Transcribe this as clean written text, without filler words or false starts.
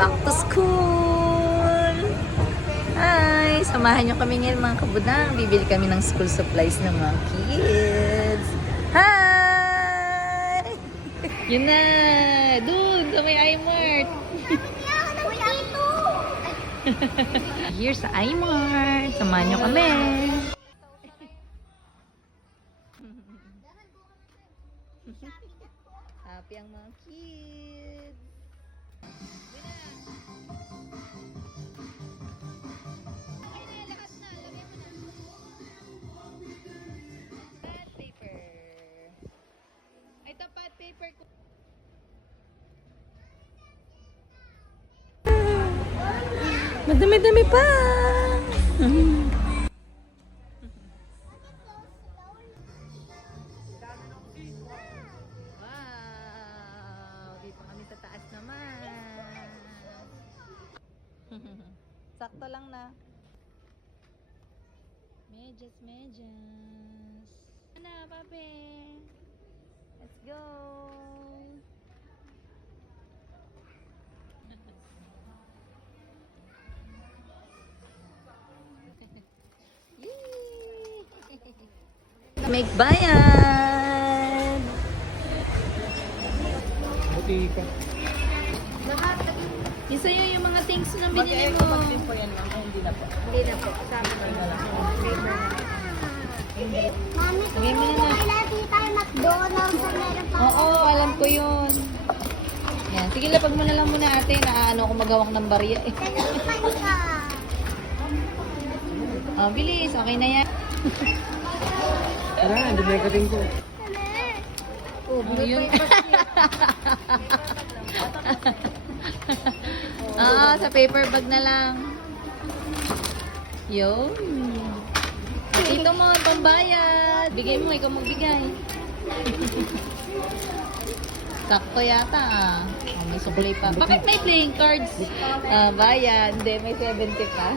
Back to school! Hi! Samahan nyo kami ngayon mga kabudang. Bibili kami ng school supplies ng mga kids. Hi! Yun na! Doon! Sa may iMart! Here sa iMart! Samahan nyo kami! Happy ang mga kids! Paper ko. Madami-dami pa. Wow, dito kami sa taas naman. Sakto lang na. Medyas. Ano, pape? Let's go! Make bayad! Buti ka. Isa yun yung mga things na binili mo. Mag-din po yan, ma'am. Ay, hindi na po. Hindi na po. Sabi ko na lang. Mami, Sige mo na. kailan di tayo McDonald's sa meron pa. Oo, alam ko yun. Yan. Sige, lapag mo na lang muna ate. Naaano ako magawak ng barya eh. Kalipan ka. Oh, bilis. Okay na yan. Wala, hindi na ikating ko. Oh, Oh, yun. Oo, sa paper bag na lang. Yun. Tito mo, pambayad. Bigay mo, ikaw magbigay. Sakto yata ah. Oh, may sukulay pa. Bakit may playing cards? Bayad. Hindi, may 70 pa.